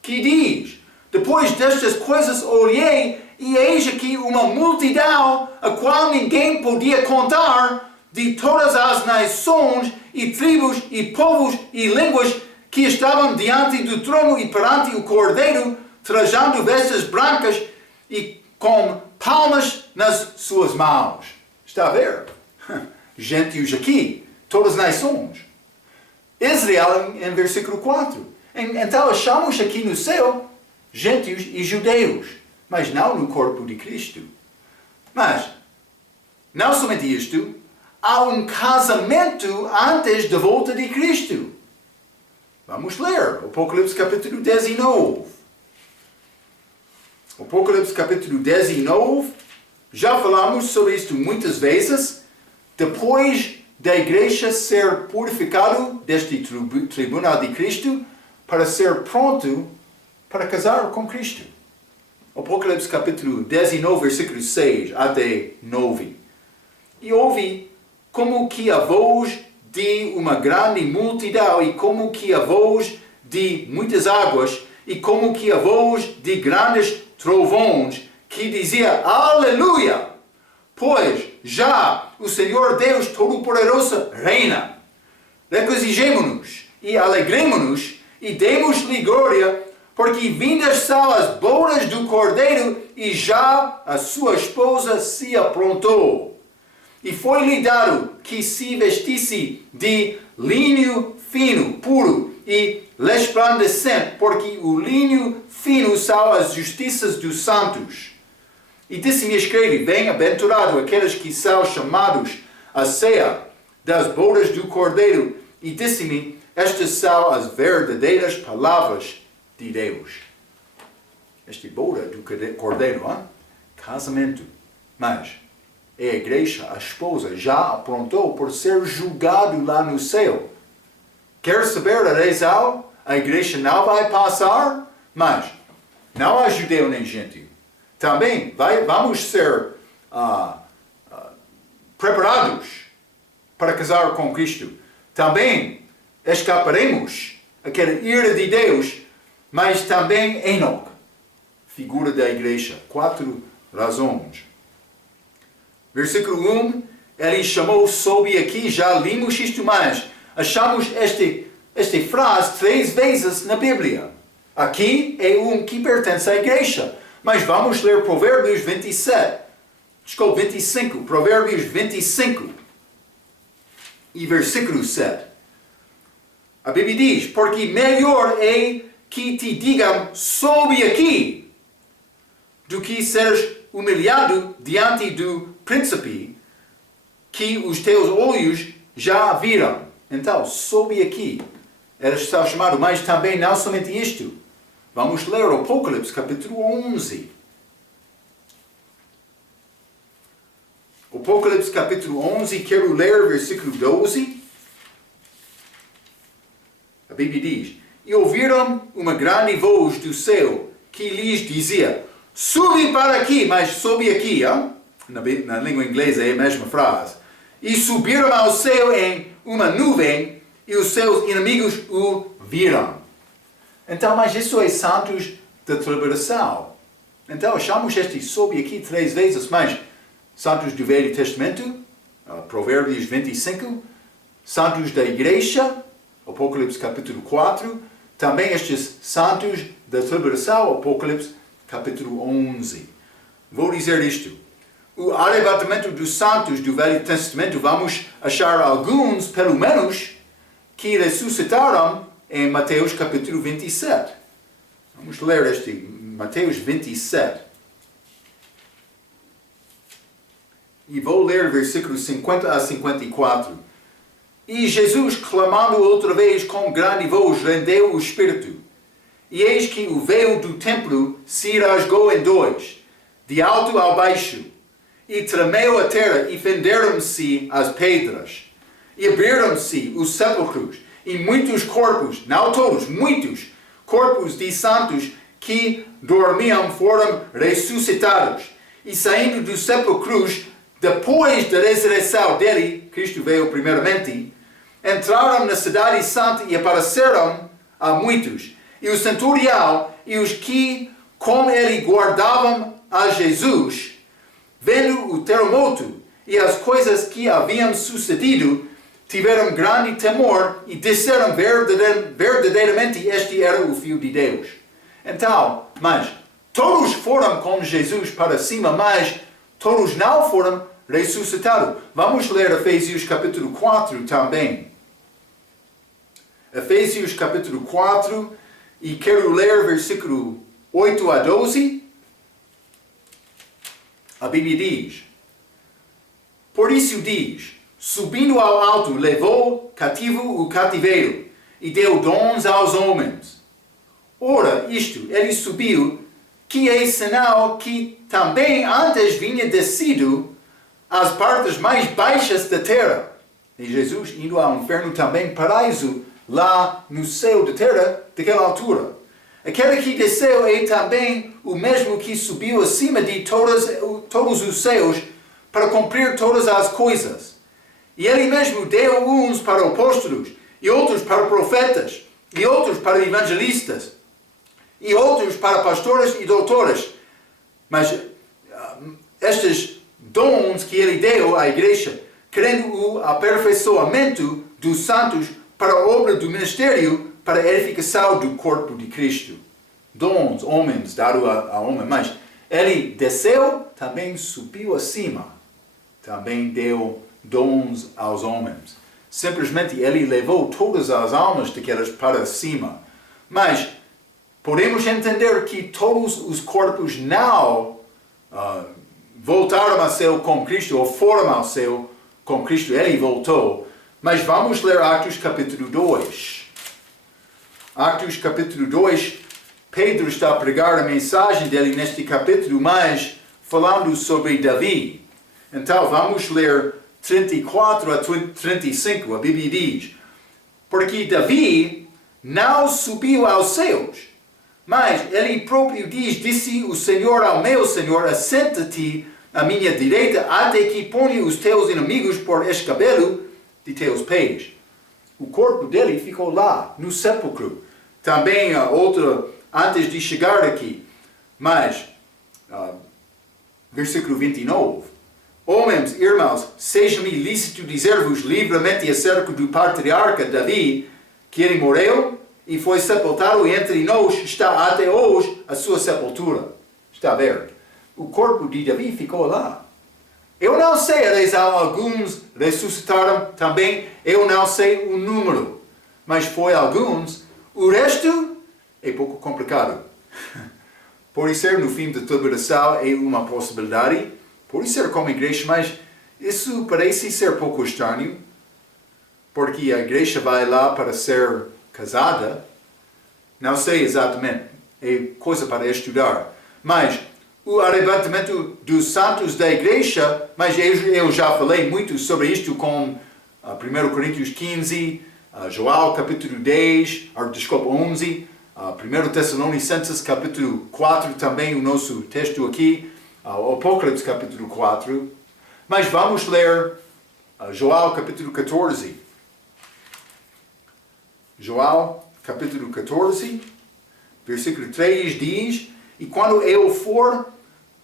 Que diz, depois destas coisas olhei, e eis aqui uma multidão, a qual ninguém podia contar, de todas as nações, e tribos, e povos, e línguas, que estavam diante do trono e perante o Cordeiro, trajando vestes brancas, e com palmas nas suas mãos. Está a ver? Gentios aqui, todas as nações. Israel em versículo 4. Então achamos aqui no céu gentios e judeus, mas não no corpo de Cristo. Mas, não somente isto, há um casamento antes da volta de Cristo. Vamos ler Apocalipse capítulo 19. Apocalipse capítulo 19, já falamos sobre isto muitas vezes. Depois da igreja ser purificado deste tribunal de Cristo, para ser pronto para casar com Cristo. Apocalipse capítulo 19, versículo 6 até 9. E ouvi como que a voz de uma grande multidão, e como que a voz de muitas águas, e como que a voz de grandes trovões, que dizia, Aleluia! Pois já o Senhor Deus Todo-Poderoso reina. Regozijemo-nos e alegremo-nos e demos-lhe glória, porque vindas são as bodas do Cordeiro e já a sua esposa se aprontou. E foi-lhe dado que se vestisse de linho fino, puro e resplandecente, porque o linho fino são as justiças dos santos. E disse-me, escreve, bem-aventurado aqueles que são chamados à ceia das bodas do Cordeiro. E disse-me, estas são as verdadeiras palavras de Deus. Esta boda do Cordeiro, casamento. Mas a igreja, a esposa, já aprontou por ser julgado lá no céu. Quer saber a razão? A igreja não vai passar, mas não há judeu nem gentio. Também vamos ser preparados para casar com Cristo. Também escaparemos aquela ira de Deus, mas também Enoque, figura da igreja. 4 razões. Versículo 1, ele chamou soube aqui, já limos isto mais. Achamos esta frase 3 vezes na Bíblia. Aqui é que pertence à igreja. Mas vamos ler Provérbios 25. Provérbios 25 e versículo 7. A Bíblia diz, porque melhor é que te digam sobe aqui, do que seres humilhado diante do príncipe, que os teus olhos já viram. Então, sobe aqui. Era está chamado, mas também não somente isto. Vamos ler o Apocalipse, capítulo 11. Apocalipse, capítulo 11, quero ler versículo 12. A Bíblia diz, e ouviram uma grande voz do céu, que lhes dizia, subi para aqui, mas sobe aqui, na língua inglesa é a mesma frase. E subiram ao céu em uma nuvem, e os seus inimigos o viram. Então, mas isso é santos da tribulação. Então, achamos este sobe aqui 3 vezes, mas santos do Velho Testamento, Provérbios 25, santos da igreja, Apocalipse capítulo 4, também estes santos da tribulação, Apocalipse capítulo 11. Vou dizer isto. O arrebatamento dos santos do Velho Testamento, vamos achar alguns, pelo menos, que ressuscitaram em Mateus capítulo 27. Vamos ler este Mateus 27. E vou ler versículos 50 a 54. E Jesus, clamando outra vez com grande voz, rendeu o Espírito. E eis que o véu do templo se rasgou em 2, de alto ao baixo. E tremeu a terra, e fenderam-se as pedras. E abriram-se os sepulcros. E muitos corpos, não todos, muitos corpos de santos que dormiam foram ressuscitados. E saindo dos sepulcros, depois da ressurreição dele, Cristo veio primeiramente, entraram na cidade santa e apareceram a muitos. E o centurião e os que com ele guardavam a Jesus, vendo o terremoto e as coisas que haviam sucedido, tiveram grande temor e disseram verdadeiramente este era o Filho de Deus. Então, mas todos foram com Jesus para cima, mas todos não foram ressuscitados. Vamos ler Efésios capítulo 4 também. Efésios capítulo 4 e quero ler versículo 8 a 12. A Bíblia diz, por isso diz, subindo ao alto, levou cativo o cativeiro e deu dons aos homens. Ora, isto, ele subiu, que é sinal que também antes vinha descido às partes mais baixas da terra. E Jesus indo ao inferno também, paraíso, lá no céu da terra, daquela altura. Aquele que desceu é também o mesmo que subiu acima de todos os céus para cumprir todas as coisas. E ele mesmo deu uns para apóstolos, e outros para profetas, e outros para evangelistas, e outros para pastores e doutores. Mas estes dons que ele deu à igreja, querendo o aperfeiçoamento dos santos para a obra do ministério, para a edificação do corpo de Cristo. dons, homens, dado a homem, mas ele desceu, também subiu acima, também deu dons aos homens. Simplesmente ele levou todas as almas daquelas para cima. Mas podemos entender que todos os corpos não voltaram ao céu com Cristo, ou foram ao céu com Cristo, ele voltou. Mas vamos ler Atos capítulo 2. Atos capítulo 2, Pedro está a pregar a mensagem dele neste capítulo, mas falando sobre Davi. Então vamos ler 34 a 35, a Bíblia diz: porque Davi não subiu aos céus, mas ele próprio diz: disse o Senhor ao meu Senhor, assenta-te à minha direita, até que ponha os teus inimigos por escabelo de teus pés. O corpo dele ficou lá, no sepulcro. Também outra, antes de chegar aqui, mas, versículo 29. Homens, irmãos, seja-me lícito dizer-vos livremente acerca do patriarca Davi, que ele morreu e foi sepultado, e entre nós está até hoje a sua sepultura. Está a ver? O corpo de Davi ficou lá. Eu não sei, alguns ressuscitaram também, eu não sei o número, mas foi alguns. O resto é pouco complicado. Pode ser no fim da tribulação, é uma possibilidade. Pode ser como igreja, mas isso parece ser pouco estranho, porque a igreja vai lá para ser casada. Não sei exatamente, é coisa para estudar. Mas o arrebatamento dos santos da igreja, mas eu já falei muito sobre isto com 1 Coríntios 15, João capítulo 10, 11, 1 Tessalonicenses capítulo 4, também o nosso texto aqui, Apocalipse capítulo 4. Mas vamos ler João capítulo 14. João capítulo 14, versículo 3 diz: e quando eu for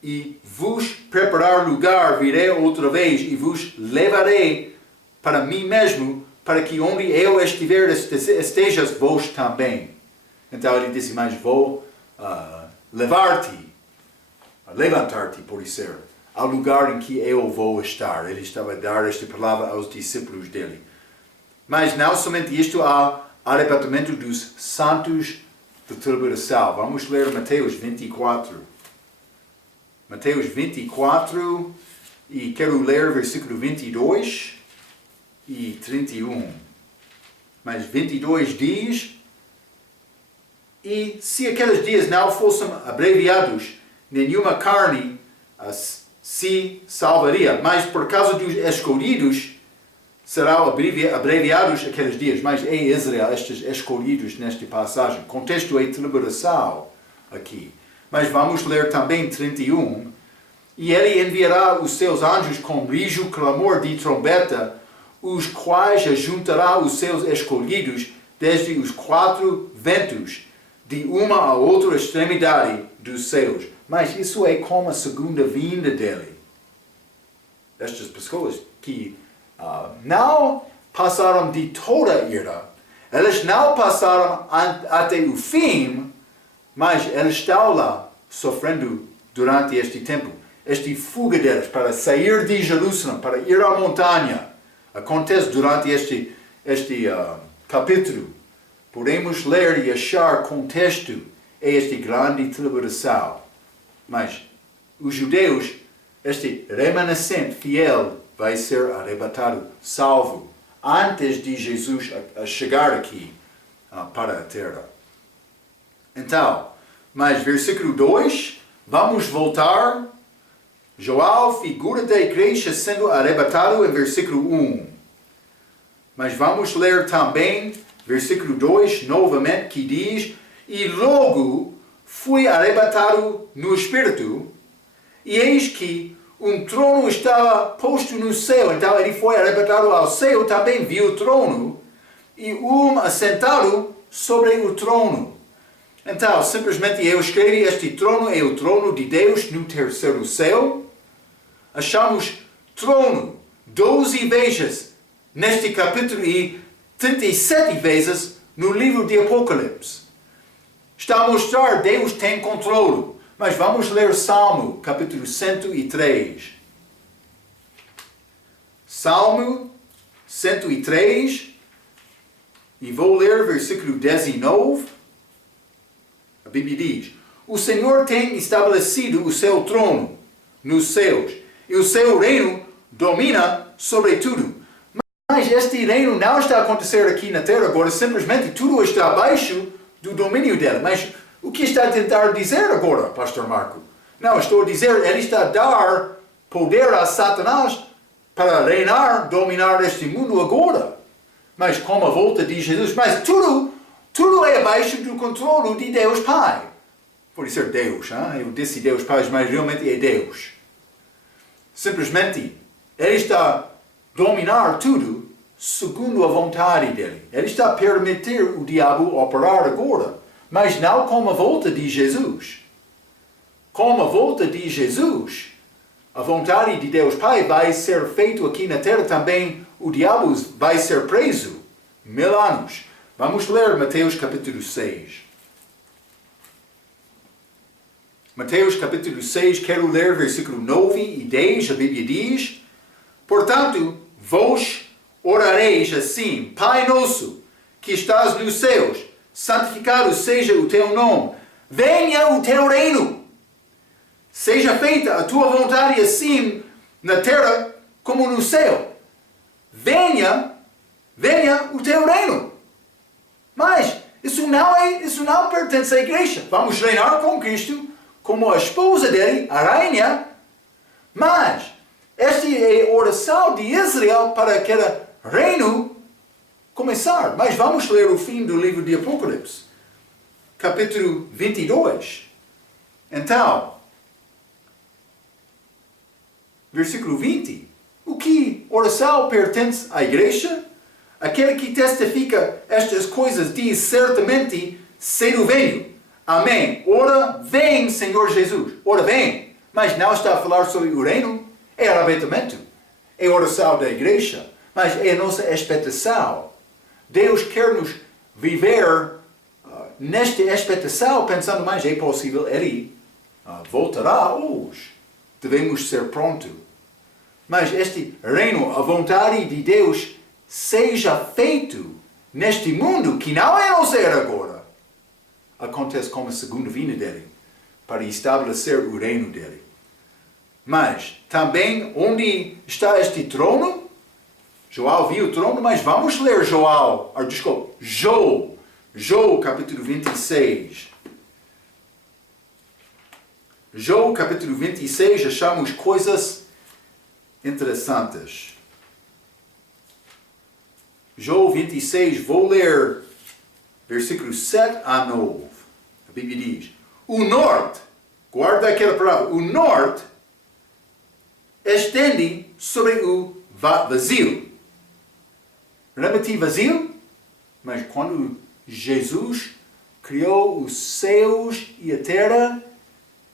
e vos preparar lugar, virei outra vez e vos levarei para mim mesmo, para que onde eu estiver estejas vós também. Então ele disse: mas vou levar-te, levantar-te, por ser, ao lugar em que eu vou estar. Ele estava a dar esta palavra aos discípulos dele. Mas não somente isto, há arrebatamento dos santos da tribulação. Vamos ler Mateus 24. Mateus 24, e quero ler versículo 22 e 31. Mas 22 diz: e se aqueles dias não fossem abreviados, nenhuma carne se salvaria. Mas por causa dos escolhidos, serão abreviados aqueles dias. Mas é Israel, estes escolhidos nesta passagem. Contexto é tribulação aqui. Mas vamos ler também 31. E ele enviará os seus anjos com rijo clamor de trombeta, os quais ajuntará os seus escolhidos desde os quatro ventos, de uma a outra extremidade dos céus. Mas isso é como a segunda vinda dele. Estas pessoas que não passaram de toda a ira, elas não passaram até o fim, mas elas estão lá sofrendo durante este tempo. Esta fuga deles para sair de Jerusalém, para ir à montanha, acontece durante este capítulo. Podemos ler e achar contexto a esta grande tribulação. Mas os judeus, este remanescente fiel, vai ser arrebatado, salvo, antes de Jesus chegar aqui para a terra. Então, mas versículo 2, vamos voltar. João, figura da igreja sendo arrebatado em versículo 1. Mas vamos ler também versículo 2, novamente, que diz: e logo fui arrebatado no Espírito, e eis que um trono estava posto no céu. Então ele foi arrebatado ao céu, também viu o trono, e assentado sobre o trono. Então, simplesmente eu escrevi: este trono é o trono de Deus no terceiro céu. Achamos trono 12 vezes neste capítulo e 37 vezes no livro de Apocalipse. está a mostrar que Deus tem controle. Mas vamos ler Salmo, capítulo 103. Salmo 103. E vou ler versículo 19. A Bíblia diz: O Senhor tem estabelecido o seu trono nos céus, e o seu reino domina sobre tudo. Mas este reino não está a acontecer aqui na terra agora, simplesmente tudo está abaixo do domínio dele. Mas o que está a tentar dizer agora, Pastor Marco? Não, estou a dizer, ele está a dar poder a Satanás para reinar, dominar este mundo agora. Mas com a volta de Jesus, mas tudo é abaixo do controle de Deus Pai. Pode ser Deus, hein? Eu disse Deus Pai, mas realmente é Deus. Simplesmente, ele está a dominar tudo segundo a vontade dele. Ele está a permitir o diabo operar agora, mas não com a volta de Jesus. Com a volta de Jesus, a vontade de Deus Pai vai ser feita aqui na terra também. O diabo vai ser preso 1000 anos. Vamos ler Mateus capítulo 6. Mateus capítulo 6, quero ler versículo 9 e 10, a Bíblia diz: Portanto, vós orareis assim: Pai nosso, que estás nos céus, santificado seja o teu nome, venha o teu reino. Seja feita a tua vontade assim na terra como no céu. Venha o teu reino. Mas isso não pertence à igreja. Vamos reinar com Cristo como a esposa dele, a rainha. Mas esta é a oração de Israel para aquele reino começar. Mas vamos ler o fim do livro de Apocalipse, capítulo 22. Então, versículo 20. O que oração pertence à igreja? Aquele que testifica estas coisas diz certamente: cedo venho. Amém. Ora, vem, Senhor Jesus. Ora, vem. Mas não está a falar sobre o reino. É arrebatamento. É oração da igreja. Mas é a nossa expectação. Deus quer nos viver nesta expectação, pensando mais, é possível Ele voltará hoje. Devemos ser prontos. Mas este reino, a vontade de Deus, seja feito neste mundo que não é nosso agora. Acontece com a segunda vinda dele, para estabelecer o reino dele. Mas também onde está este trono? João viu o trono, mas vamos ler Joel capítulo 26. Joel capítulo 26, achamos coisas interessantes. Joel 26, vou ler versículos 7 a 9. A Bíblia diz: O norte, guarda aquela palavra, o norte estende sobre o vazio. Lembra-te vazio? Mas quando Jesus criou os céus e a terra,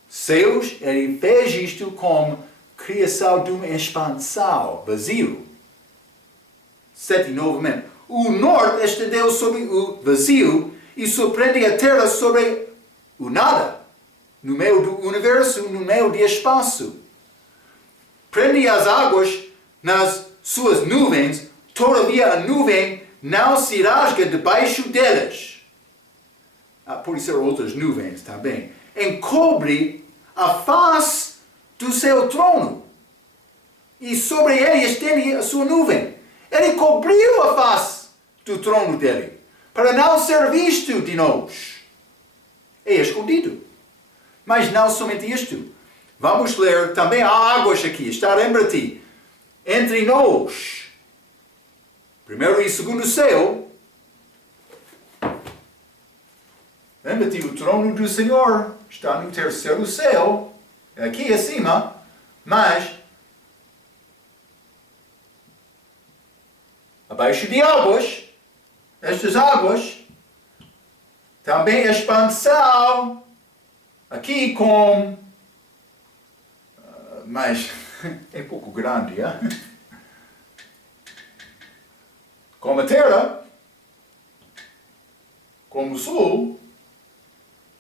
céus, ele fez isto como criação de uma expansão, vazio. 7 novamente. O norte estendeu sobre o vazio e surpreende a terra sobre o nada, no meio do universo, no meio do espaço. Prende as águas nas suas nuvens, todavia a nuvem não se rasga debaixo delas. Pode ser outras nuvens também. Encobre a face do seu trono e sobre ele estende a sua nuvem. Ele cobriu a face do trono dele para não ser visto de nós. É escondido. Mas não somente isto. Vamos ler também, há águas aqui, está, lembra-te, entre nós, primeiro e segundo céu. Lembra-te, o trono do Senhor está no terceiro céu, aqui acima, mas abaixo de águas, estas águas, também a expansão, aqui com, mas é pouco grande, como a terra, como o sol,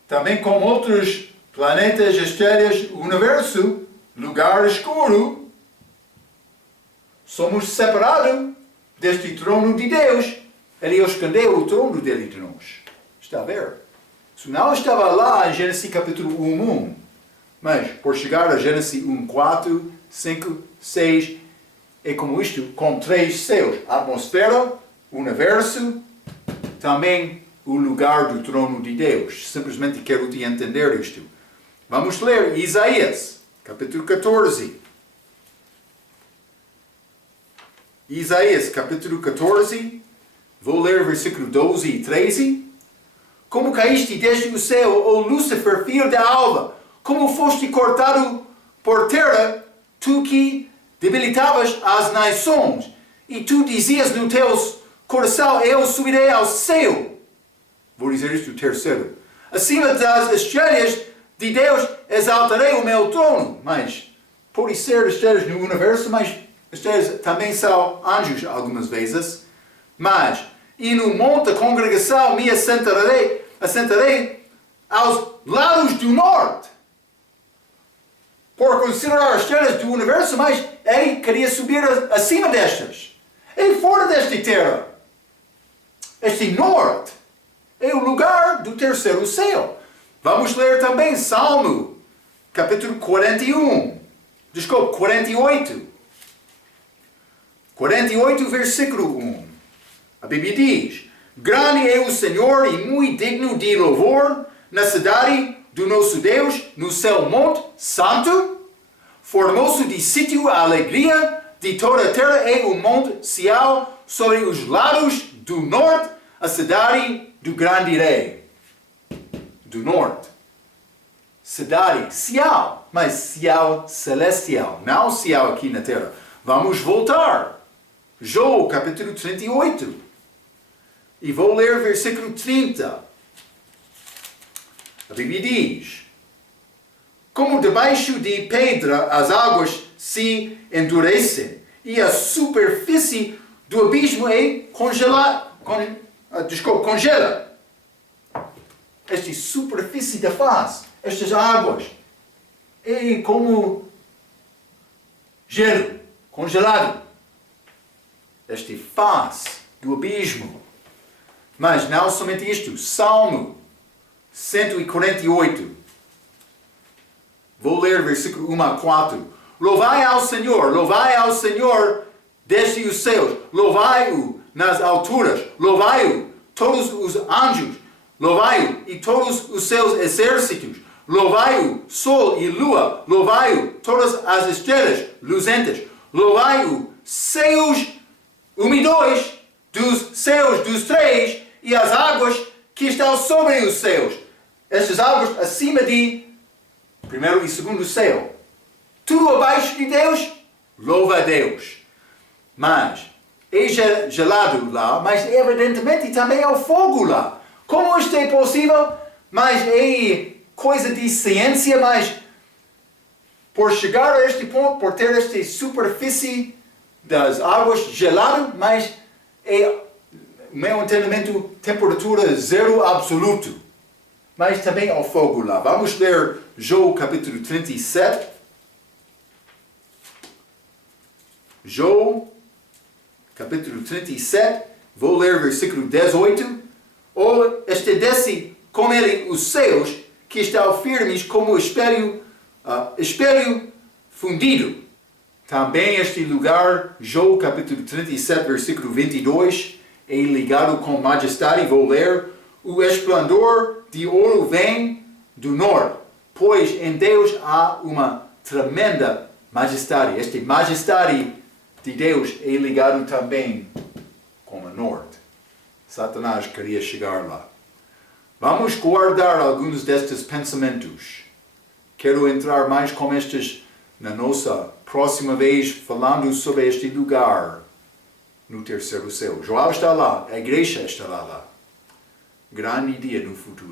também como outros planetas, estrelas, universo, lugar escuro, somos separados deste trono de Deus. Ele escondeu o trono dele de nós. Está a ver? Isso não estava lá em Gênesis capítulo 1, mas por chegar a Gênesis 1, 4, 5, 6, é como isto, com 3 céus. A atmosfera, o universo, também o lugar do trono de Deus. Simplesmente quero te entender isto. Vamos ler Isaías, capítulo 14. Isaías, capítulo 14. Vou ler versículo 12 e 13. Como caíste desde o céu, ó Lúcifer, filho da alva, como foste cortado por terra, tu que debilitavas as nações, e tu dizias no teu coração, eu subirei ao céu. Vou dizer isto terceiro. Acima das estrelas de Deus exaltarei o meu trono. Mas, por ser estrelas no universo, mas estrelas também são anjos algumas vezes. Mas, e no monte da congregação me assentarei aos lados do norte. Por considerar as estrelas do universo, mas ele queria subir acima destas. É fora desta terra. Este norte é o lugar do terceiro céu. Vamos ler também Salmo, capítulo 48, versículo 1. A Bíblia diz, grande é o Senhor e muito digno de louvor na cidade do nosso Deus, no seu monte santo. Formoso de sítio a alegria de toda a terra é o monte Sião, sobre os lados do norte, a cidade do grande rei. Do norte. Cidade, Sião, mas Sião celestial, não Sião aqui na terra. Vamos voltar. Jó, capítulo 38. E vou ler versículo 30. A Bíblia diz, como debaixo de pedra as águas se endurecem, e a superfície do abismo é congela. Esta superfície da face, estas águas, é como gelo, congelado. Esta face do abismo. Mas não somente isto, Salmo 148. Vou ler versículo 1 a 4. Louvai ao Senhor desde os céus, louvai-o nas alturas, louvai-o todos os anjos, louvai-o e todos os seus exércitos, louvai-o sol e lua, louvai-o todas as estrelas luzentes, louvai-o céus umidores dos céus dos três e as águas que estão sobre os céus. Estas águas acima de primeiro e segundo céu. Tudo abaixo de Deus, louva a Deus. Mas é gelado lá, mas evidentemente também há fogo lá. Como isto é possível? Mas é coisa de ciência, mas por chegar a este ponto, por ter esta superfície das águas gelado, mas é, meu entendimento, temperatura zero absoluto. Mas também há fogo lá. Vamos ler Jó capítulo 37. Jó capítulo 37. Vou ler versículo 18. Ou estendesse com ele os céus, que estão firmes como espelho fundido. Também este lugar, Jó capítulo 37, versículo 22, é ligado com majestade. Vou ler. O esplendor de ouro vem do norte, pois em Deus há uma tremenda majestade. Esta majestade de Deus é ligado também com o norte. Satanás queria chegar lá. Vamos guardar alguns destes pensamentos. Quero entrar mais com estes na nossa próxima vez, falando sobre este lugar no terceiro céu. João está lá, a igreja estará lá. Grande dia no futuro.